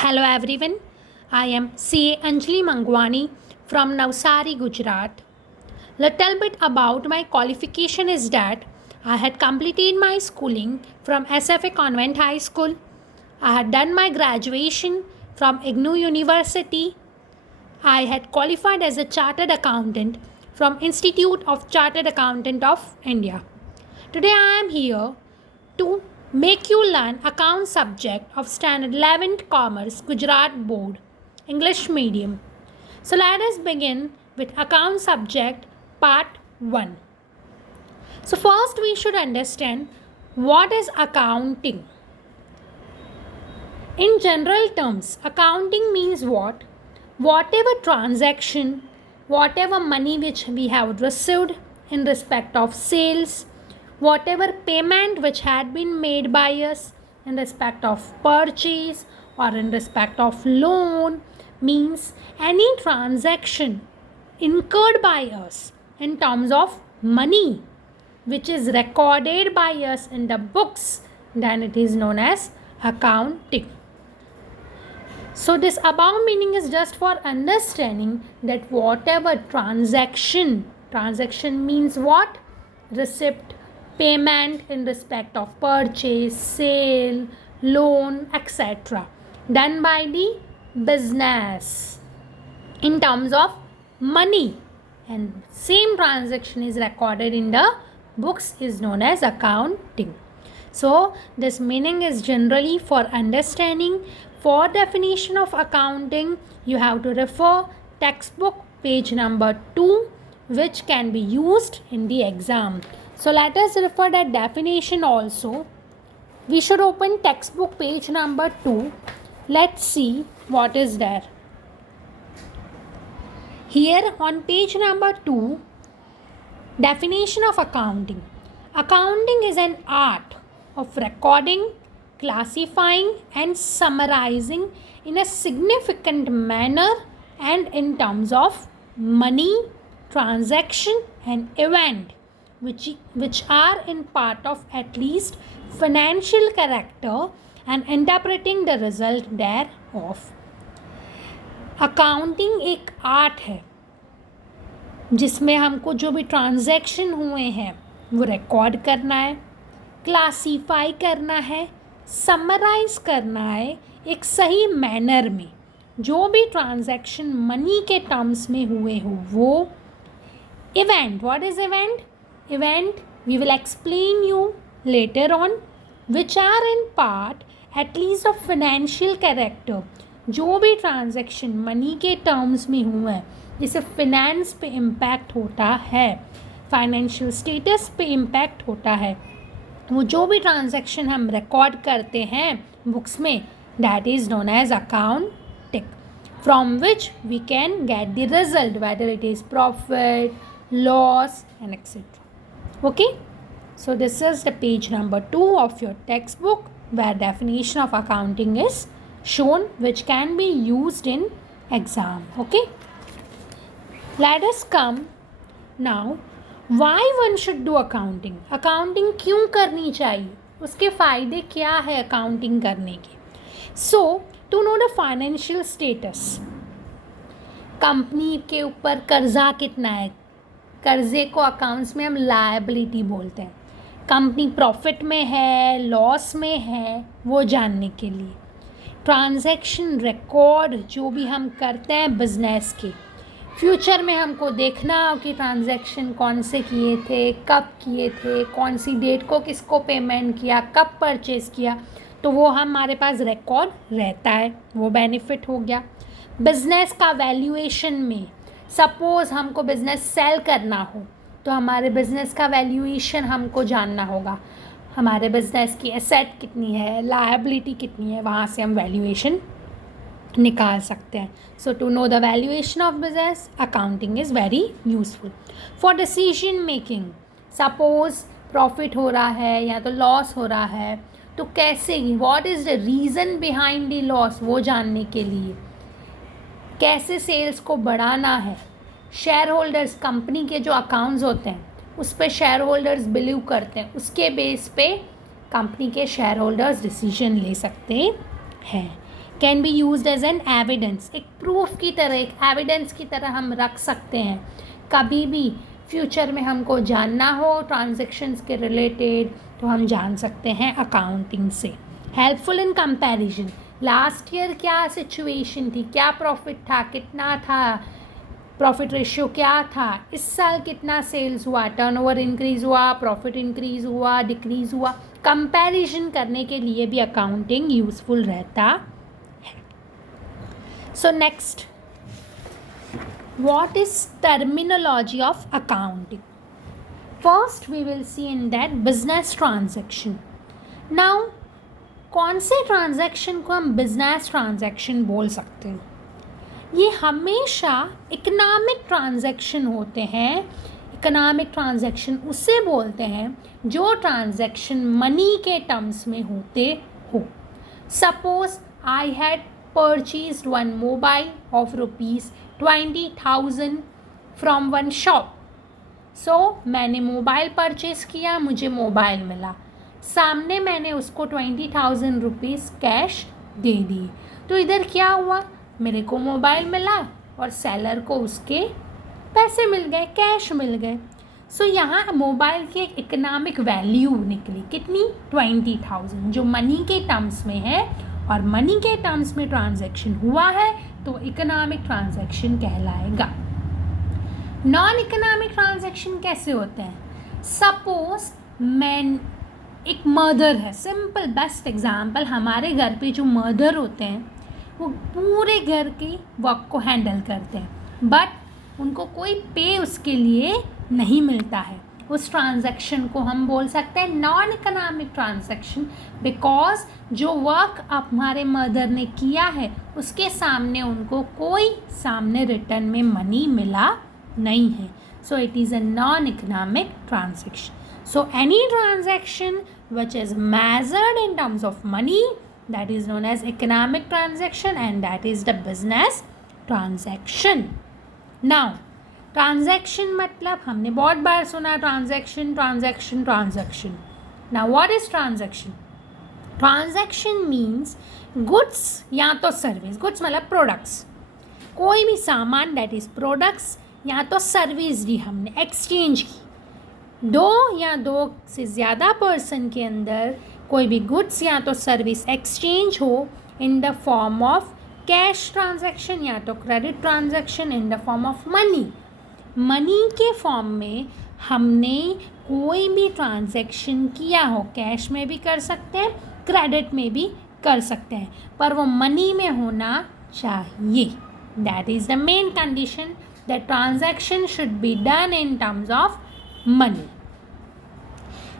Hello everyone, I am CA Anjali Mangwani from Navsari, Gujarat. Little bit about my qualification is that I had completed my schooling from SFA Convent High School. I had done my graduation from IGNOU University. I had qualified as a chartered accountant from Institute of Chartered Accountant of India. Today I am here to make you learn account subject of standard 11th commerce Gujarat board English medium. So let us begin with account subject part 1. So first we should understand what is accounting. In general terms, accounting means what? Whatever transaction, whatever money which we have received in respect of sales, whatever payment which had been made by us in respect of purchase or in respect of loan, means any transaction incurred by us in terms of money which is recorded by us in the books, then it is known as accounting. So this above meaning is just for understanding that whatever transaction means what? Receipt, payment in respect of purchase, sale, loan, etc. done by the business in terms of money, and same transaction is recorded in the books is known as accounting. So this meaning is generally for understanding. For definition of accounting, you have to refer textbook page number 2, which can be used in the exam. So let us refer that definition also. We should open textbook page number 2. Let's see what is there. Here on page number 2, definition of accounting. Accounting is an art of recording, classifying and summarizing in a significant manner and in terms of money, transaction and event which are in part of at least financial character and interpreting the result thereof. Accounting एक art है जिसमें हमको जो भी transaction हुए हैं वो record करना है, क्लासीफाई करना है, समराइज करना है एक सही मैनर में. जो भी ट्रांजैक्शन मनी के टर्म्स में हुए हो वो event. What is event? Event we will explain you later on, which are in part at least of financial character. जो भी ट्रांजैक्शन मनी के टर्म्स में हुआ है जिससे फिनेंस पे इम्पैक्ट होता है, फाइनेंशियल स्टेटस पे इम्पैक्ट होता है, वो जो भी ट्रांजैक्शन हम रिकॉर्ड करते हैं बुक्स में, that is known as accounting, from which we can get the result whether it is profit, loss and etcetera. Okay, so this is the page number 2 of your text book where definition of accounting is shown which can be used in exam. Okay, let us come now why one should do accounting. accounting क्यों करनी चाहिए, उसके फ़ायदे क्या है accounting करने के. so to know the financial status, company के ऊपर कर्जा कितना है, कर्जे को अकाउंट्स में हम लायबिलिटी बोलते हैं. कंपनी प्रॉफिट में है, लॉस में है, वो जानने के लिए. ट्रांजैक्शन रिकॉर्ड जो भी हम करते हैं बिजनेस के, फ्यूचर में हमको देखना हो कि ट्रांजैक्शन कौन से किए थे, कब किए थे, कौन सी डेट को किसको पेमेंट किया, कब परचेज़ किया, तो वो हमारे पास रिकॉर्ड रहता है, वो बेनिफिट हो गया. बिजनेस का वैल्यूएशन में सपोज़ हमको बिज़नेस सेल करना हो तो हमारे बिज़नेस का वैल्यूएशन हमको जानना होगा. हमारे बिजनेस की एसेट कितनी है, लायबिलिटी कितनी है, वहाँ से हम वैल्यूएशन निकाल सकते हैं. So to know the valuation of business, accounting is very useful for decision making. Suppose profit हो रहा है या तो लॉस हो रहा है, तो कैसे, what is the reason behind the loss, वो जानने के लिए. कैसे सेल्स को बढ़ाना है. शेयर होल्डर्स, कंपनी के जो अकाउंट्स होते हैं उस पर शेयर होल्डर्स बिलीव करते हैं, उसके बेस पे कंपनी के शेयर होल्डर्स डिसीजन ले सकते हैं. Can be used as an evidence, एक प्रूफ की तरह, एक एविडेंस की तरह हम रख सकते हैं। कभी भी फ्यूचर में हमको जानना हो ट्रांजैक्शंस के रिलेटेड तो हम जान सकते हैं अकाउंटिंग से। Helpful in comparison, last year क्या सिचुएशन थी, क्या प्रॉफिट था, कितना था, प्रॉफिट रेशियो क्या था, इस साल कितना सेल्स हुआ, टर्नओवर इंक्रीज़ हुआ, प्रॉफिट इंक्रीज़ हुआ, डिक्रीज़ हुआ, कंपैरिजन करने के लिए भी अकाउंटिंग यूज़फुल रहता है। So next, what is terminology of accounting? First we will see in that business transaction. Now कौन से ट्रांजैक्शन को हम बिजनेस ट्रांजैक्शन बोल सकते हैं? ये हमेशा इकोनॉमिक ट्रांजैक्शन होते हैं। इकोनॉमिक ट्रांजैक्शन उसे बोलते हैं जो ट्रांजैक्शन मनी के टर्म्स में होते हो। Suppose I had purchased one mobile of rupees 20,000 from one shop. So मैंने मोबाइल परचेज़ किया, मुझे मोबाइल मिला, सामने मैंने उसको 20,000 रुपीज़ कैश दे दी। तो इधर क्या हुआ, मेरे को मोबाइल मिला और सेलर को उसके पैसे मिल गए, कैश मिल गए। सो यहाँ मोबाइल की एक इकोनॉमिक वैल्यू निकली, कितनी, 20,000, जो मनी के टर्म्स में है, और मनी के टर्म्स में ट्रांजैक्शन हुआ है तो इकोनॉमिक ट्रांजैक्शन कहलाएगा। नॉन इकोनॉमिक ट्रांजैक्शन कैसे होते हैं? सपोज मैं, एक मदर है, सिंपल बेस्ट एग्जांपल, हमारे घर पे जो मदर होते हैं वो पूरे घर की वर्क को हैंडल करते हैं, बट उनको कोई पे उसके लिए नहीं मिलता है। उस ट्रांजैक्शन को हम बोल सकते हैं नॉन इकोनॉमिक ट्रांजैक्शन, बिकॉज जो वर्क हमारे मदर ने किया है उसके सामने उनको कोई सामने रिटर्न में मनी मिला नहीं है। So it is a non economic transaction. So any transaction which is measured in terms of money, that is known as economic transaction, and that is the business transaction. Now transaction मतलब हमने बहुत बार सुना, transaction transaction transaction. Now what is transaction? Transaction means goods या तो service, goods मतलब products, कोई भी सामान दैट इज प्रोडक्ट्स या तो सर्विस दी हमने, एक्सचेंज की। दो या दो से ज़्यादा पर्सन के अंदर कोई भी गुड्स या तो सर्विस एक्सचेंज हो in the form of cash transaction या तो credit transaction in the form of money. Money के फॉर्म में हमने कोई भी ट्रांजैक्शन किया हो, कैश में भी कर सकते हैं, क्रेडिट में भी कर सकते हैं, पर वो मनी में होना चाहिए। That is the main condition, that transaction should be done in terms of money.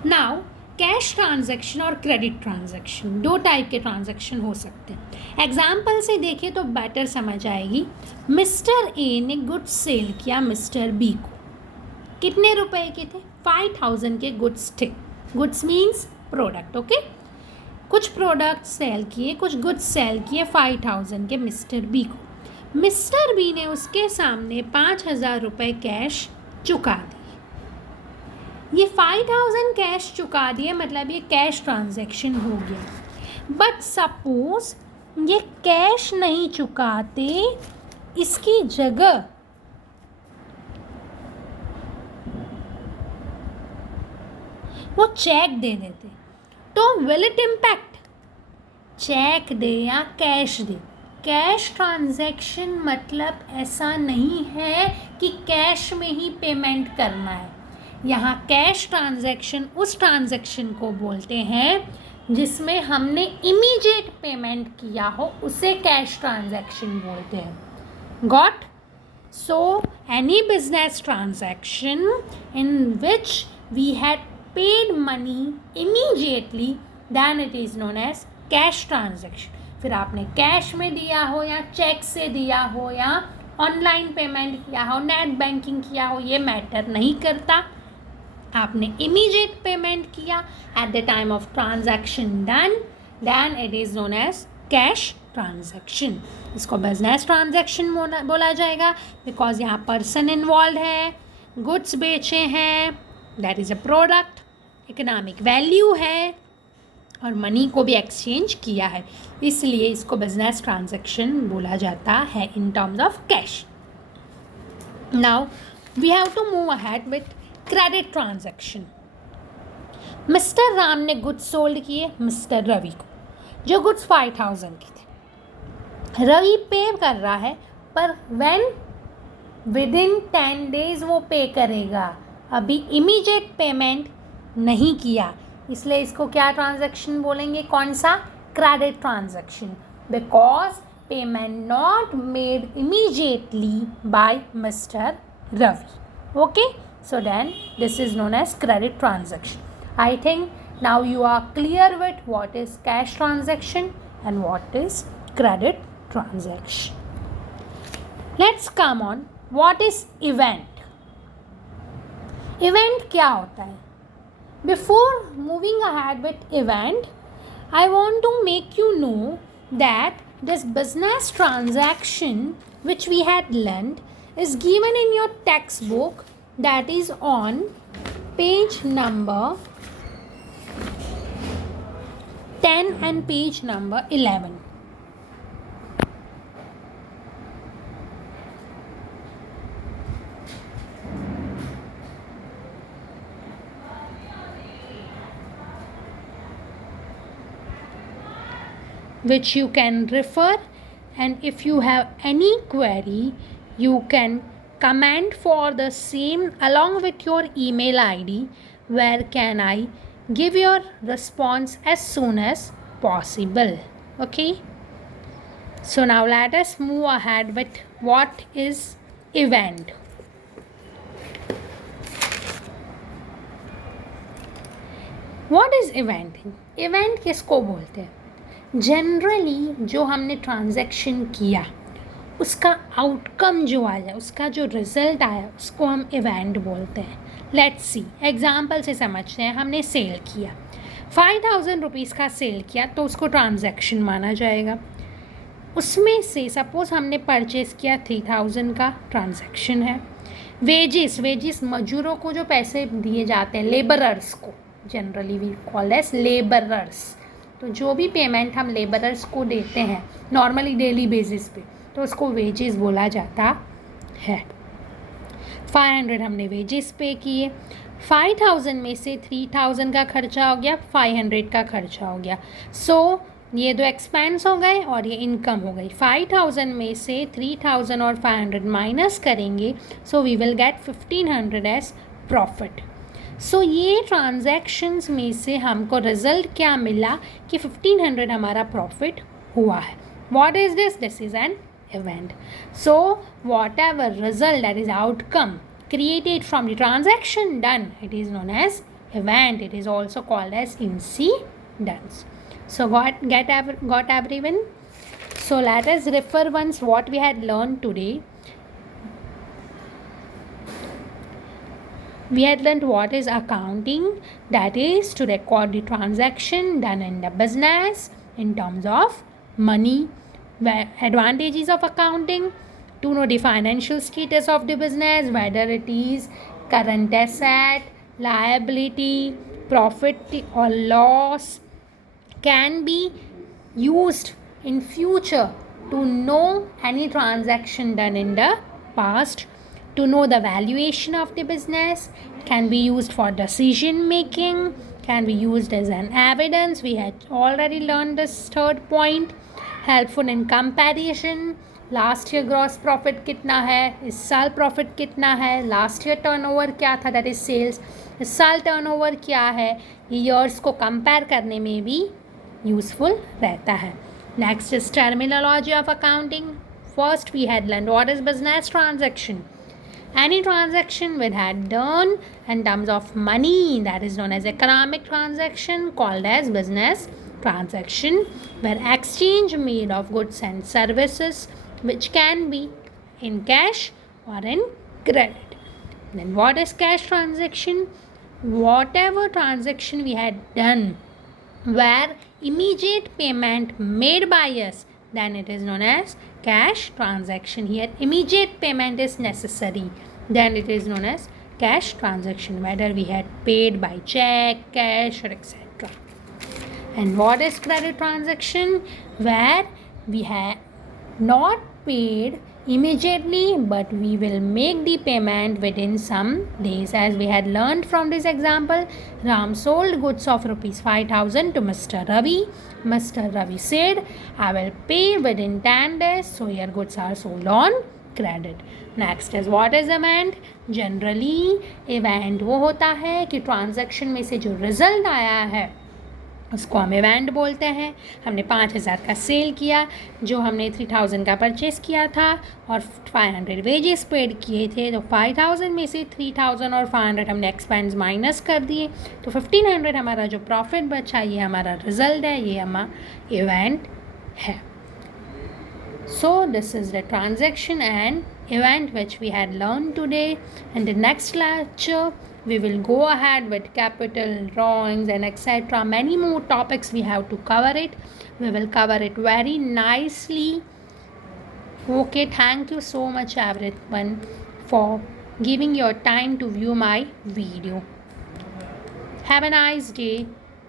Now cash transaction और क्रेडिट ट्रांजैक्शन, दो टाइप के ट्रांजैक्शन हो सकते हैं। एग्जाम्पल से देखिए तो बेटर समझ आएगी। मिस्टर ए ने गुड्स सेल किया मिस्टर बी को, कितने रुपए के थे, 5,000 के गुड्स थे। Goods means product, okay. कुछ प्रोडक्ट सेल किए, कुछ गुड्स सेल किए 5,000 के मिस्टर बी को। मिस्टर बी ने उसके सामने 5,000 रुपये कैश चुका दिए। ये 5,000 कैश चुका दिए, मतलब ये कैश ट्रांजैक्शन हो गया। बट सपोज ये कैश नहीं चुकाते, इसकी जगह वो चेक दे देते, तो विल इट इम्पैक्ट? चेक दे या कैश दे, कैश ट्रांजैक्शन मतलब ऐसा नहीं है कि कैश में ही पेमेंट करना है। यहाँ कैश ट्रांजैक्शन उस ट्रांजैक्शन को बोलते हैं जिसमें हमने इमीडिएट पेमेंट किया हो, उसे कैश ट्रांजैक्शन बोलते हैं। Got? So any business transaction in which we had paid money immediately, then it is known as cash transaction. फिर आपने कैश में दिया हो या चेक से दिया हो या ऑनलाइन पेमेंट किया हो, नेट बैंकिंग किया हो, ये मैटर नहीं करता। आपने इमीडिएट पेमेंट किया at the time of transaction done, then it is known as cash transaction. इसको बिजनेस ट्रांजैक्शन बोला जाएगा बिकॉज यहाँ पर्सन इन्वॉल्व है, गुड्स बेचे हैं, that is a product, economic value है, और मनी को भी एक्सचेंज किया है, इसलिए इसको बिजनेस ट्रांजैक्शन बोला जाता है in terms of cash. Now we have to move ahead with credit transaction. Mister Ram ने गुड्स सोल्ड किए मिस्टर रवि को, जो गुड्स 5000 की थे. रवि पे कर रहा है, पर व्हेन विद इन 10 days वो पे करेगा, अभी इमीडिएट पेमेंट नहीं किया, इसलिए इसको क्या ट्रांजैक्शन बोलेंगे, कौन सा, credit transaction, because payment not made immediately by mister Ravi. Okay, so then this is known as credit transaction. I think now you are clear with what is cash transaction and what is credit transaction. Let's come on what is event. Event क्या होता है? Before moving ahead with event, I want to make you know that this business transaction which we had learned is given in your textbook, that is on page number 10 and page number 11. Which you can refer, and if you have any query you can comment for the same along with your email ID, where can I give your response as soon as possible. Okay, so now let us move ahead with what is event. What is eventing? Event किसको बोलते हैं? Generally जो हमने transaction किया उसका outcome जो आया, उसका जो रिजल्ट आया, उसको हम इवेंट बोलते हैं. लेट्स सी, एग्जाम्पल से समझते हैं. हमने सेल किया 5000 रुपीज़ का सेल किया, तो उसको ट्रांजैक्शन माना जाएगा. उसमें से सपोज़ हमने परचेज़ किया 3000 का, ट्रांजैक्शन है. वेजिस मजदूरों को जो पैसे दिए जाते हैं, लेबरर्स को generally we call as labourers, तो जो भी पेमेंट हम लेबरर्स को देते हैं नॉर्मली डेली बेसिस पे, तो उसको वेजेस बोला जाता है. 500 हमने वेजेस पे किए. 5000 में से 3000 का खर्चा हो गया, 500 का खर्चा हो गया. सो ये दो एक्सपेंस हो गए और ये इनकम हो गई. 5000 में से 3000 और 500 माइनस करेंगे, so we will get 1500 as profit. So ये ट्रांजैक्शंस में से हमको रिजल्ट क्या मिला कि 1500 हमारा प्रॉफिट हुआ है. What is this? This is an event. So whatever result, that is outcome created from the transaction done, it is known as event. It is also called as incidence. So got everyone? So let us refer once what we had learned today. We had learned what is accounting, that is to record the transaction done in the business in terms of money. Advantages of accounting: to know the financial status of the business, whether it is current asset, liability, profit or loss, can be used in future to know any transaction done in the past. To know the valuation of the business, can be used for decision making, can be used as an evidence. We had already learned this third point. Helpful in comparison, last year gross profit कितना है, इस साल profit कितना है, last year turnover क्या था, that is sales, इस साल टर्नओवर क्या है, ये ईयर्स को कंपेयर करने में भी यूज़फुल रहता है. Next is terminology of accounting. First we had learn what is business transaction. Any transaction we had done in terms of money, that is known as economic transaction, called as business transaction, where exchange made of goods and services, which can be in cash or in credit. Then what is cash transaction? Whatever transaction we had done where immediate payment made by us, then it is known as cash transaction. Here immediate payment is necessary, then it is known as cash transaction, whether we had paid by check, cash or etc. And what is credit transaction? Where we have not paid immediately, but we will make the payment within some days. As we had learned from this example, Ram sold goods of rupees 5,000 to Mr. Ravi. Mr. Ravi said, I will pay within 10 days. So your goods are sold on credit. Next is what is event. Generally event वो होता है कि transaction में से जो result आया है उसको हम इवेंट बोलते हैं. हमने 5,000 का सेल किया, जो हमने 3,000 का परचेस किया था और 500 वेजेस पेड किए थे. तो 5,000 में से 3,000 और 500 हमने एक्सपेंस माइनस कर दिए, तो 1,500 हमारा जो प्रॉफिट बचा ये हमारा रिजल्ट है, ये हमारा इवेंट है. So this is the transaction and event which we had learned today. In the next lecture we will go ahead with capital, drawings and etc. Many more topics we have to cover it. We will cover it very nicely. Okay, thank you so much everyone for giving your time to view my video. Have a nice day.